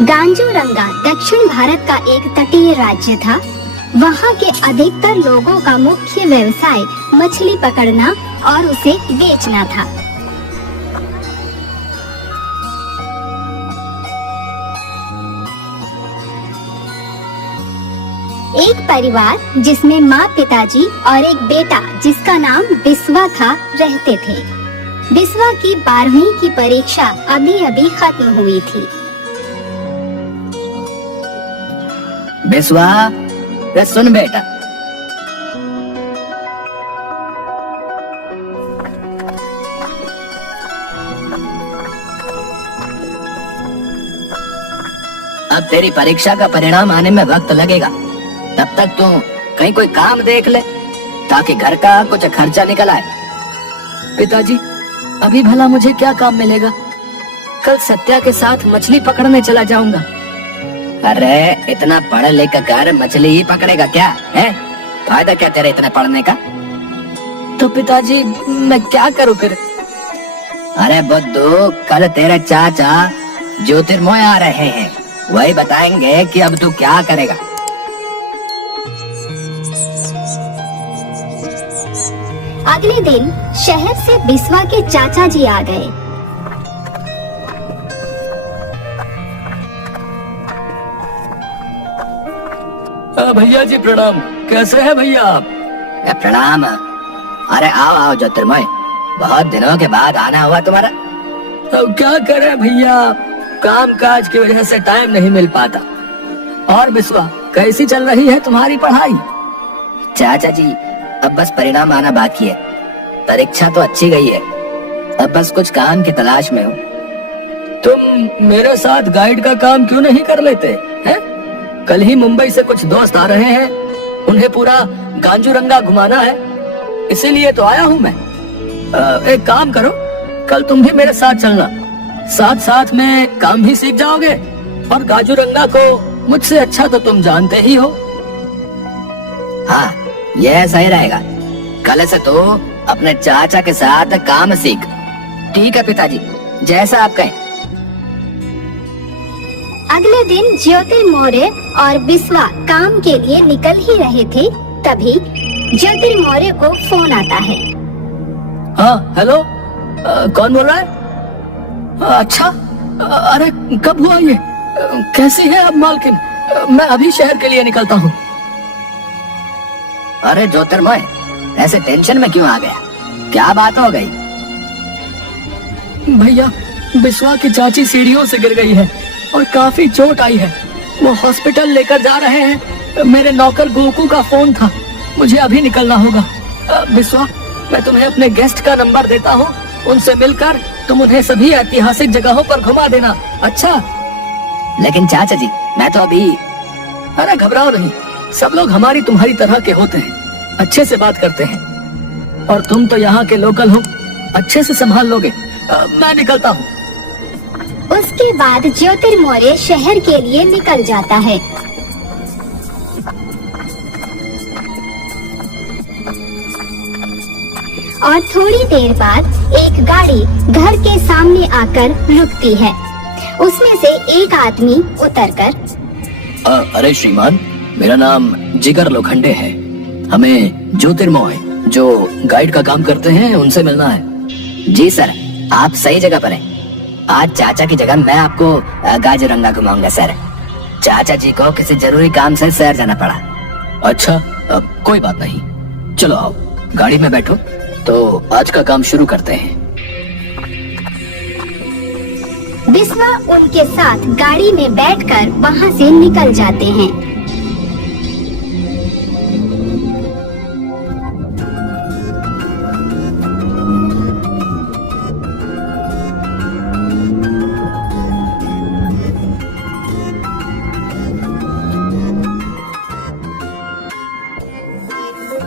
गांजूरंगा दक्षिण भारत का एक तटीय राज्य था। वहाँ के अधिकतर लोगों का मुख्य व्यवसाय मछली पकड़ना और उसे बेचना था। एक परिवार जिसमें माँ, पिताजी और एक बेटा जिसका नाम बिस्वा था रहते थे। बिस्वा की 12वीं की परीक्षा अभी खत्म हुई थी। बिस्वा, रे सुन बेटा, अब तेरी परीक्षा का परिणाम आने में वक्त लगेगा। तब तक तू कहीं कोई काम देख ले ताकि घर का कुछ खर्चा निकल आए। पिताजी, अभी भला मुझे क्या काम मिलेगा? कल सत्या के साथ मछली पकड़ने चला जाऊंगा। अरे इतना पढ़ लिख कर मछली ही पकड़ेगा क्या है? फायदा क्या तेरे इतना पढ़ने का? तो पिताजी, मैं क्या करूं फिर? अरे बुद्धू, कल तेरे चाचा ज्योतिर्मय आ रहे हैं, वही बताएंगे कि अब तू क्या करेगा। अगले दिन शहर से बिस्वा के चाचा जी आ गए। भैया जी प्रणाम। कैसे हैं भैया आप? प्रणाम। अरे आओ आओ ज्योतिर्मय, बहुत दिनों के बाद आना हुआ तुम्हारा। अब क्या करें भैया, काम काज की वजह से टाइम नहीं मिल पाता। और बिस्वा, कैसी चल रही है तुम्हारी पढ़ाई? चाचा जी, अब बस परिणाम आना बाकी है। परीक्षा तो अच्छी गई है, अब बस कुछ काम की तलाश में हूँ। तुम मेरे साथ गाइड का काम क्यों नहीं कर लेते हैं? कल ही मुंबई से कुछ दोस्त आ रहे हैं, उन्हें पूरा गांजूरंगा घुमाना है, इसीलिए तो आया हूँ मैं। एक काम करो, कल तुम भी मेरे साथ चलना, साथ साथ में काम भी सीख जाओगे और गांजूरंगा को मुझसे अच्छा तो तुम जानते ही हो। हाँ, यह सही रहेगा। कल से तो अपने चाचा के साथ काम सीख। ठीक है पिताजी, जैसा आप कहें। अगले दिन ज्योतिर्मौर्य और बिस्वा काम के लिए निकल ही रहे थे, तभी ज्योतिर्मौर्य को फोन आता है। हाँ, हेलो, कौन बोल रहा है? अच्छा, अरे कब हुआ ये? कैसी है अब मालकिन? मैं अभी शहर के लिए निकलता हूँ। अरे ज्योतिर्मय, ऐसे टेंशन में क्यों आ गया? क्या बात हो गई? भैया, बिस्वा की चाची सीढ़ियों से गिर गई है और काफी चोट आई है। वो हॉस्पिटल लेकर जा रहे हैं। मेरे नौकर गोकू का फोन था, मुझे अभी निकलना होगा। बिस्वा, मैं तुम्हें अपने गेस्ट का नंबर देता हूँ, उनसे मिलकर तुम उन्हें सभी ऐतिहासिक जगहों पर घुमा देना। अच्छा? लेकिन चाचा जी, मैं तो अभी। अरे घबराओ नहीं, सब लोग हमारी तुम्हारी तरह के होते हैं, अच्छे से बात करते हैं। और तुम तो यहाँ के लोकल हो, अच्छे से संभाल लोगे। मैं निकलता हूँ। उसके बाद ज्योतिर्मौर्य शहर के लिए निकल जाता है। और थोड़ी देर बाद एक गाड़ी घर के सामने आकर रुकती है। उसमें से एक आदमी उतरकर, अरे श्रीमान, मेरा नाम जिगर लोखंडे है। हमें ज्योतिर्मय जो गाइड का काम करते हैं उनसे मिलना है। जी सर, आप सही जगह पर हैं। आज चाचा की जगह मैं आपको गांजूरंगा घुमाऊंगा सर। चाचा जी को किसी जरूरी काम से शहर जाना पड़ा। अच्छा, कोई बात नहीं, चलो आओ गाड़ी में बैठो, तो आज का काम शुरू करते हैं। बिस्वा उनके साथ गाड़ी में बैठकर वहां से निकल जाते हैं।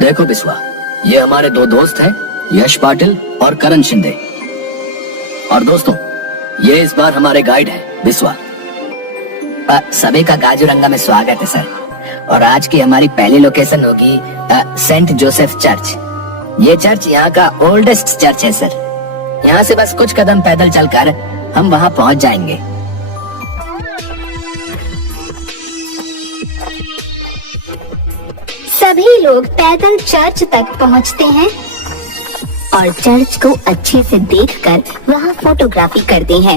देखो बिस्वा, ये हमारे दो दोस्त हैं, यश पाटिल और करण शिंदे। और दोस्तों, ये इस बार हमारे गाइड हैं, बिस्वा। सभी का गांजूरंगा में स्वागत है सर। और आज की हमारी पहली लोकेशन होगी सेंट जोसेफ चर्च। ये चर्च यहाँ का ओल्डेस्ट चर्च है सर। यहाँ से बस कुछ कदम पैदल चलकर हम वहाँ पहुँच जाएंगे। सभी लोग पैदल चर्च तक पहुंचते हैं और चर्च को अच्छे से देखकर वहां फोटोग्राफी करते हैं।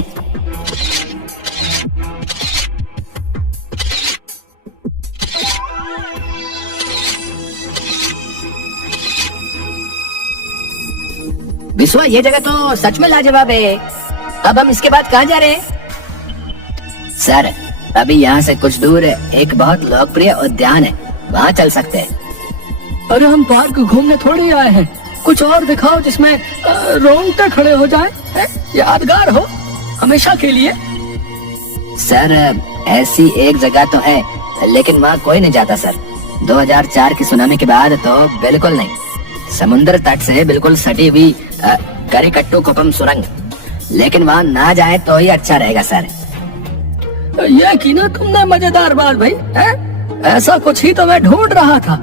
विश्वा, ये जगह तो सच में लाजवाब है। अब हम इसके बाद कहाँ जा रहे हैं? सर, अभी यहाँ से कुछ दूर एक बहुत लोकप्रिय उद्यान है, वहाँ चल सकते हैं। अरे हम पार्क घूमने थोड़ी आए हैं, कुछ और दिखाओ जिसमें रोंगटे खड़े हो जाए, यादगार हो हमेशा के लिए। सर, ऐसी एक जगह तो है, लेकिन वहाँ कोई नहीं जाता सर। 2004 की सुनामी के बाद तो बिल्कुल नहीं। समुद्र तट से बिल्कुल सटी हुई करिकट्टू कुपम सुरंग, लेकिन वहाँ ना जाए तो ही अच्छा रहेगा सर। ये की ना तुमने मजेदार बात भाई, है? ऐसा कुछ ही तो मैं ढूंढ रहा था।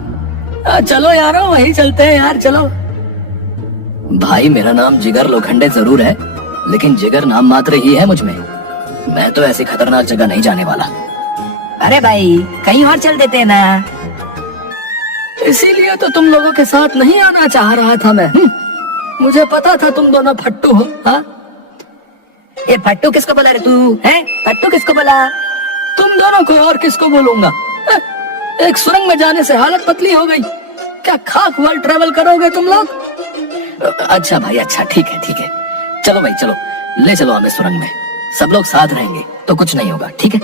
चलो यारो, वहीं चलते हैं यार, चलो। भाई, मेरा नाम जिगर लोखंडे जरूर है, लेकिन जिगर नाम मात्र ही है मुझ में। मैं तो ऐसी खतरनाक जगह नहीं जाने वाला। अरे भाई, कहीं और चल देते हैं ना। इसीलिए तो तुम लोगों के साथ नहीं आना चाह रहा था मैं। मुझे पता था तुम दोनों फट्टू हो। हाँ, ये फट्टू किसको बोला रे तू? हैं? फट्टू किसको बोला? तुम दोनों को और किसको बोलूंगा? एक सुरंग में जाने से हालत पतली हो गई। क्या खाक वर्ल्ड ट्रेवल करोगे तुम लोग? अच्छा भाई, अच्छा, ठीक है ठीक है। चलो भाई, चलो, ले चलो हमें सुरंग में। सब लोग साथ रहेंगे तो कुछ नहीं होगा, ठीक है?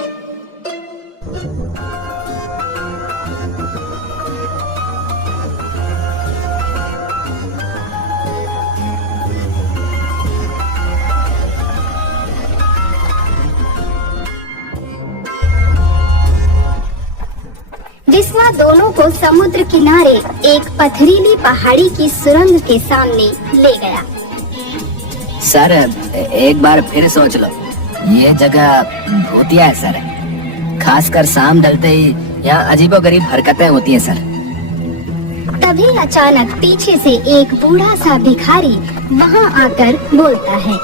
विश्वा दोनों को समुद्र किनारे एक पथरीली पहाड़ी की सुरंग के सामने ले गया। सर, एक बार फिर सोच लो, ये जगह भूतिया है सर। खासकर शाम ढलते ही यहाँ अजीबोगरीब हरकतें होती हैं सर। तभी अचानक पीछे से एक बूढ़ा सा भिखारी वहाँ आकर बोलता है,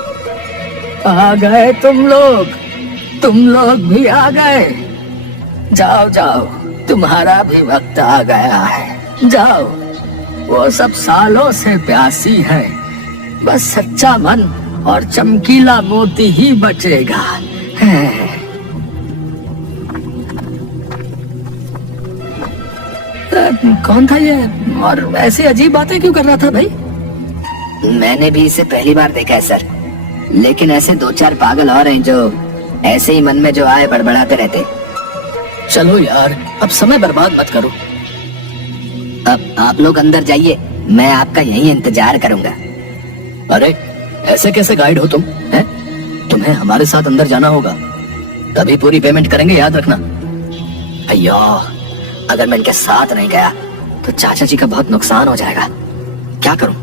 आ गए तुम लोग भी आ गए। जाओ जाओ, तुम्हारा भी वक्त आ गया है। जाओ, वो सब सालों से प्यासी है, बस सच्चा मन और चमकीला मोती ही बचेगा। कौन था ये और ऐसी अजीब बातें क्यों कर रहा था भाई? मैंने भी इसे पहली बार देखा है सर, लेकिन ऐसे 2-4 पागल और हैं जो ऐसे ही मन में जो आए बड़बड़ाते रहते। चलो यार, अब समय बर्बाद मत करो। अब आप लोग अंदर जाइए, मैं आपका यहीं इंतजार करूंगा। अरे, ऐसे कैसे गाइड हो तुम? हैं? तुम्हें हमारे साथ अंदर जाना होगा, तभी पूरी पेमेंट करेंगे, याद रखना। अयो, अगर मैं इनके साथ नहीं गया तो चाचा जी का बहुत नुकसान हो जाएगा। क्या करूं?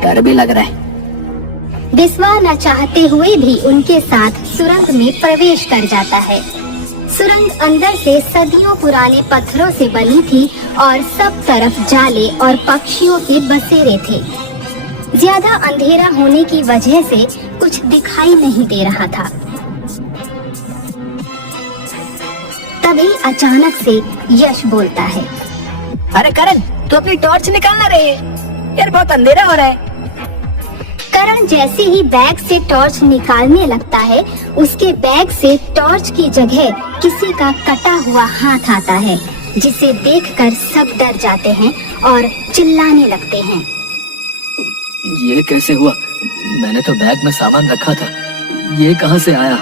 डर भी लग रहा है। विश्वा न चाहते हुए भी उनके साथ सुरंग में प्रवेश कर जाता है। सुरंग अंदर से सदियों पुराने पत्थरों से बनी थी और सब तरफ जाले और पक्षियों के बसेरे थे। ज्यादा अंधेरा होने की वजह से कुछ दिखाई नहीं दे रहा था। तभी अचानक से यश बोलता है, अरे करण, तू अपनी टॉर्च निकालना रे यार, बहुत अंधेरा हो रहा है। करण जैसे ही बैग से टॉर्च निकालने लगता है, उसके बैग से टॉर्च की जगह किसी का कटा हुआ हाथ आता है, जिसे देखकर सब डर जाते हैं और चिल्लाने लगते हैं। ये कैसे हुआ? मैंने तो बैग में सामान रखा था, ये कहां से आया?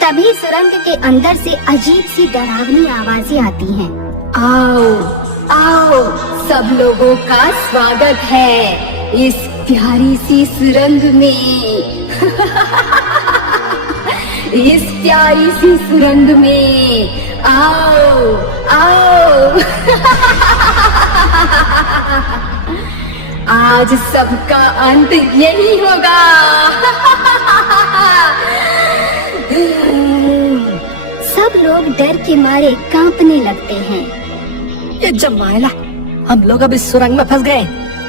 तभी सुरंग के अंदर से अजीब सी डरावनी आवाजें आती हैं। आओ आओ, सब लोगों का स्वागत है इस प्यारी सी सुरंग में। इस प्यारी सी सुरंग में आओ आओ। आज सबका अंत यही होगा। सब लोग डर के मारे कांपने लगते हैं। ये जमाइला, हम लोग अब इस सुरंग में फंस गए।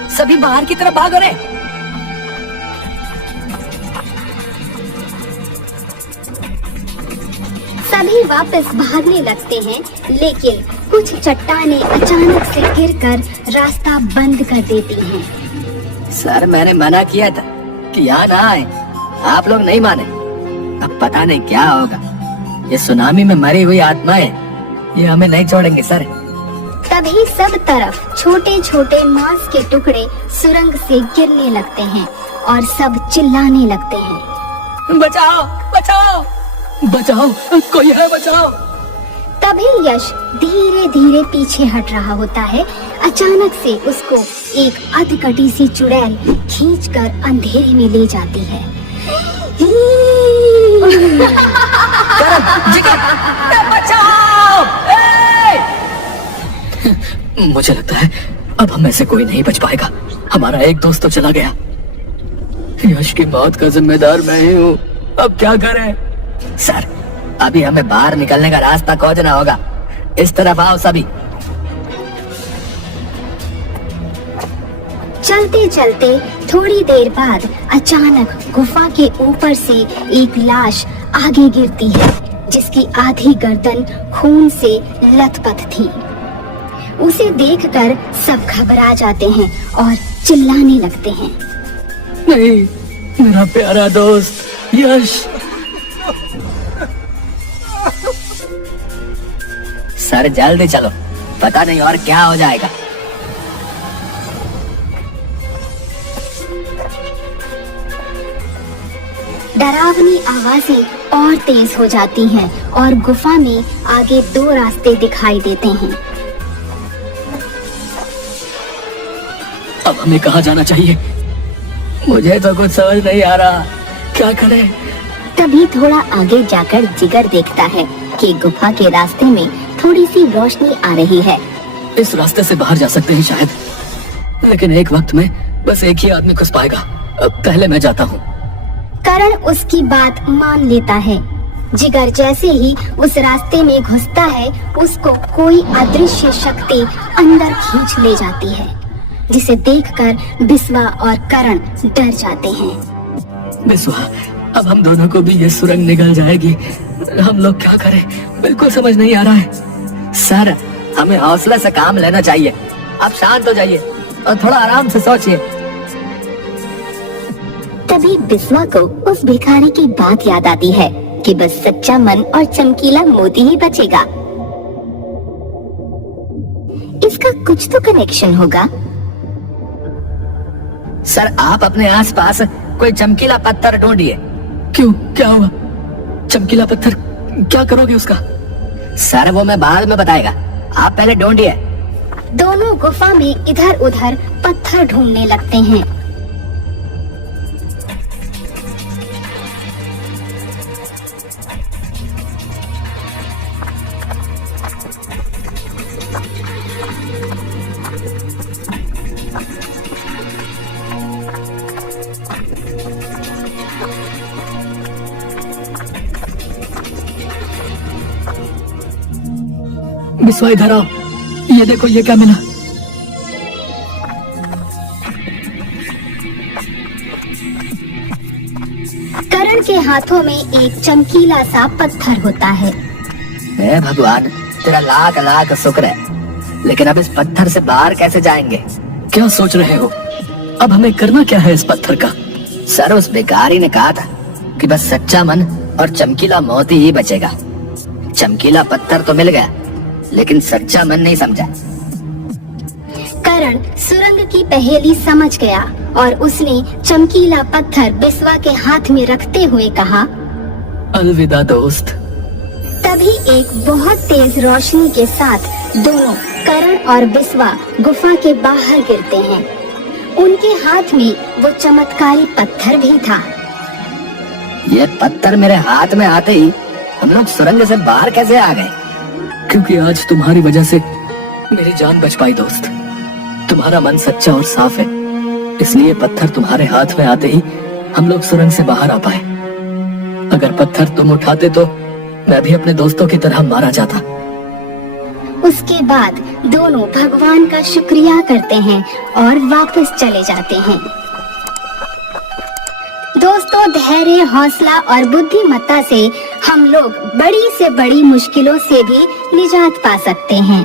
सभी बाहर की तरफ भागो रे। सभी वापस भागने लगते हैं, लेकिन कुछ चट्टानें अचानक से गिरकर रास्ता बंद कर देती हैं। सर मैंने मना किया था कि यहाँ ना आए, आप लोग नहीं माने। अब पता नहीं क्या होगा। ये सुनामी में मरी हुई आत्माएं ये हमें नहीं छोड़ेंगे सर। तभी सब तरफ छोटे छोटे मांस के टुकड़े सुरंग से गिरने लगते हैं और सब चिल्लाने लगते हैं, बचाओ बचाओ बचाओ, कोई है बचाओ। तभी यश धीरे धीरे पीछे हट रहा होता है। अचानक से उसको एक अधकटी सी चुड़ैल खींचकर अंधेरे में ले जाती है। करम, जिगर, बचाओ! मुझे लगता है अब हम में से कोई नहीं बच पाएगा। हमारा एक दोस्त तो चला गया। यश की मौत का जिम्मेदार मैं ही हूँ। अब क्या करें? सर अभी हमें बाहर निकलने का रास्ता खोजना होगा। इस तरफ आओ सभी। चलते चलते थोड़ी देर बाद अचानक गुफा के ऊपर से एक लाश आगे गिरती है, जिसकी आधी गर्दन खून से लथपथ थी। उसे देखकर सब घबरा जाते हैं और चिल्लाने लगते हैं, नहीं, मेरा प्यारा दोस्त यश। सर जल्दी चलो, पता नहीं और क्या हो जाएगा। डरावनी आवाजें और तेज हो जाती हैं और गुफा में आगे 2 रास्ते दिखाई देते हैं। अब हमें कहाँ जाना चाहिए? मुझे तो कुछ समझ नहीं आ रहा, क्या करें? तभी थोड़ा आगे जाकर जिगर देखता है कि गुफा के रास्ते में थोड़ी सी रोशनी आ रही है। इस रास्ते से बाहर जा सकते हैं शायद, लेकिन एक वक्त में बस एक ही आदमी घुस पाएगा। अब पहले मैं जाता हूँ। करण उसकी बात मान लेता है। जिगर जैसे ही उस रास्ते में घुसता है, उसको कोई अदृश्य शक्ति अंदर खींच ले जाती है, जिसे देखकर बिस्वा और करण डर जाते हैं। बिस्वा, अब हम दोनों को भी ये सुरंग निगल जाएगी। हम लोग क्या करें? बिल्कुल समझ नहीं आ रहा है। सर हमें हौसले से काम लेना चाहिए। आप शांत हो जाइए और थोड़ा आराम से सोचिए। तभी बिस्वा को उस भिखारी की बात याद आती है कि बस सच्चा मन और चमकीला मोती ही बचेगा। इसका कुछ तो कनेक्शन होगा। सर आप अपने आसपास कोई चमकीला पत्थर ढूंढिए। क्यों, क्या हुआ? चमकीला पत्थर, क्या करोगे उसका? सर वो मैं बाद में बताएगा, आप पहले ढूंढिए। दोनों गुफा में इधर उधर पत्थर ढूंढने लगते हैं। बिस्वा इधर आओ, ये देखो ये क्या मिला। करण के हाथों में एक चमकीला सा पत्थर होता है। हे भगवान, तेरा लाख लाख शुक्र है, लेकिन अब इस पत्थर से बाहर कैसे जाएंगे? क्या सोच रहे हो? अब हमें करना क्या है इस पत्थर का? सर उस भिखारी ने कहा था कि बस सच्चा मन और चमकीला मोती ही बचेगा। चमकीला पत्थर तो मिल गया, लेकिन सच्चा मन नहीं समझा। करण सुरंग की पहेली समझ गया और उसने चमकीला पत्थर बिस्वा के हाथ में रखते हुए कहा, अलविदा दोस्त। तभी एक बहुत तेज रोशनी के साथ दोनों करण और बिस्वा गुफा के बाहर गिरते हैं। उनके हाथ में वो चमत्कारी पत्थर भी था। ये पत्थर मेरे हाथ में आते ही हम लोग सुरंग से बाहर कैसे आ गए? क्योंकि आज तुम्हारी वजह से मेरी जान बच पाई दोस्त। तुम्हारा मन सच्चा और साफ है, इसलिए पत्थर तुम्हारे हाथ में आते ही हम लोग सुरंग से बाहर आ पाए। अगर पत्थर तुम उठाते तो मैं भी अपने दोस्तों की तरह मारा जाता। उसके बाद दोनों भगवान का शुक्रिया करते हैं और वापस चले जाते हैं। दोस्तों, धैर्य, हौसला और बुद्धिमत्ता से हम लोग बड़ी से बड़ी मुश्किलों से भी निजात पा सकते हैं।